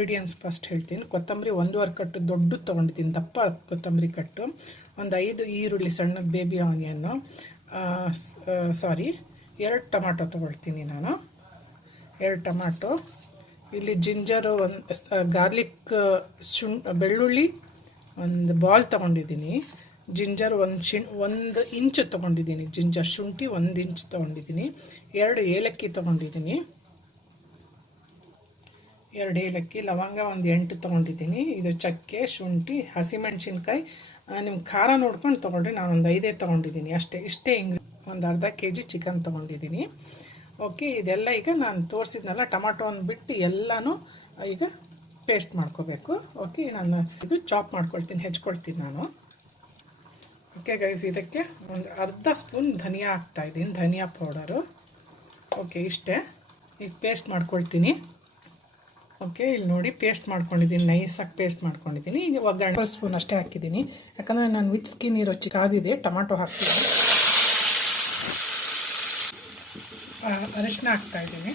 Ingredients first ಹೇಳ್ತೀನಿ. ಕೊತ್ತಂಬರಿ 1.5 ಕಟ್ಟು ದೊಡ್ಡದು ತೊಗೊಂಡಿದ್ದೀನಿ, ದಪ್ಪ ಕೊತ್ತಂಬರಿ ಕಟ್ಟು. ಒಂದು 5 ಈರುಳ್ಳಿ ಸಣ್ಣ ಬೇಬಿ ಆನಿಯನ್ನು, 2 ಟೊಮಾಟೊ ತೊಗೊಳ್ತೀನಿ ನಾನು. 2 ಟೊಮಾಟೊ. ಇಲ್ಲಿ ಜಿಂಜರು, ಗಾರ್ಲಿಕ್, ಬೆಳ್ಳುಳ್ಳಿ ಒಂದು ಬಾಲ್ ತೊಗೊಂಡಿದ್ದೀನಿ. ಜಿಂಜರ್ 1 ಇಂಚು ತೊಗೊಂಡಿದ್ದೀನಿ. ಜಿಂಜರ್ ಶುಂಠಿ 1 ಇಂಚ್ ತೊಗೊಂಡಿದ್ದೀನಿ. 2 ಏಲಕ್ಕಿ ತೊಗೊಂಡಿದ್ದೀನಿ. 2 ಏಲಕ್ಕಿ, ಲವಂಗ 8 ತೊಗೊಂಡಿದ್ದೀನಿ. ಇದು ಚಕ್ಕೆ, ಶುಂಠಿ, ಹಸಿಮೆಣ್ಸಿನ್ಕಾಯಿ. ನಿಮ್ಮ ಖಾರ ನೋಡ್ಕೊಂಡು ತೊಗೊಳ್ರಿ. ನಾನು ಒಂದು 5 ತೊಗೊಂಡಿದ್ದೀನಿ ಅಷ್ಟೇ. ಇಷ್ಟೇ ಒಂದು ಅರ್ಧ kg ಚಿಕನ್ ತೊಗೊಂಡಿದ್ದೀನಿ. ಓಕೆ, ಇದೆಲ್ಲ ಈಗ ನಾನು ತೋರಿಸಿದ್ನಲ್ಲ ಟೊಮಾಟೋವನ್ನು ಬಿಟ್ಟು ಎಲ್ಲನೂ ಈಗ ಪೇಸ್ಟ್ ಮಾಡ್ಕೋಬೇಕು. ಓಕೆ, ನಾನು ಇದು ಚಾಪ್ ಮಾಡ್ಕೊಳ್ತೀನಿ, ಹೆಚ್ಕೊಳ್ತೀನಿ ನಾನು. ಓಕೆ ಗೈಸ್, ಇದಕ್ಕೆ ಒಂದು ಅರ್ಧ ಸ್ಪೂನ್ ಧನಿಯಾ ಹಾಕ್ತಾಯಿದ್ದೀನಿ, ಧನಿಯಾ ಪೌಡರು. ಓಕೆ, ಇಷ್ಟೇ. ಈಗ ಪೇಸ್ಟ್ ಮಾಡ್ಕೊಳ್ತೀನಿ. ಓಕೆ, ಇಲ್ಲಿ ನೋಡಿ ಪೇಸ್ಟ್ ಮಾಡ್ಕೊಂಡಿದ್ದೀನಿ, ನೈಸಾಗಿ ಪೇಸ್ಟ್ ಮಾಡ್ಕೊಂಡಿದ್ದೀನಿ. ಈಗ ಒಗ್ಗರಣೆ ಸ್ಪೂನ್ ಅಷ್ಟೇ ಹಾಕಿದ್ದೀನಿ, ಯಾಕಂದರೆ ನಾನು ವಿತ್ ಸ್ಕಿನ್ ಇರೋ ಕಾದಿದೆ. ಟೊಮಾಟೊ ಹಾಕ್ತೀನಿ, ಅರಿಶಿನ ಹಾಕ್ತಾಯಿದ್ದೀನಿ.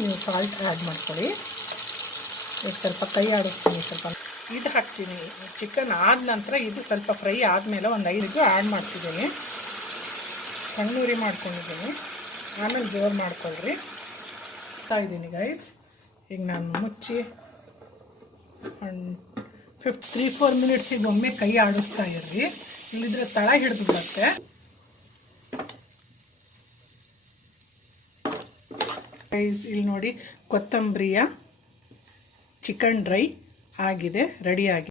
ನೀವು ಸಾಲ್ಟ್ ಆ್ಯಡ್ ಮಾಡ್ಕೊಳ್ಳಿ. ಈಗ ಸ್ವಲ್ಪ ಕೈ ಆಡಿಸ್ತೀನಿ, ಸ್ವಲ್ಪ ಇದು ಹಾಕ್ತೀನಿ. ಚಿಕನ್ ಆದ ನಂತರ ಇದು ಸ್ವಲ್ಪ ಫ್ರೈ ಆದಮೇಲೆ ಒಂದು 5 ಆ್ಯಡ್ ಮಾಡ್ತಿದ್ದೀನಿ. ಸಣ್ಣ ಉರಿ ಮಾಡ್ಕೊಂಡಿದ್ದೀನಿ, ಆಮೇಲೆ ಜೋರು ಮಾಡ್ಕೊಳ್ರಿ. ಇದ್ದೀನಿ ಗೈಸ್. ಈಗ ನಾನು ಮುಚ್ಚಿ 3-4 ಮಿನಿಟ್ಸಿಗೆ ಒಮ್ಮೆ ಕೈ ಆಡಿಸ್ತಾ ಇರ್ರಿ, ಇಲ್ಲಿದ್ರೆ ತಳ ಹಿಡಿದು ಬಿಡುತ್ತೆ. ಗೈಸ್, ಇಲ್ಲಿ ನೋಡಿ ಕೊತ್ತಂಬರಿಯ ಚಿಕನ್ ಡ್ರೈ ಆಗಿದೆ, ರೆಡಿಯಾಗಿದೆ.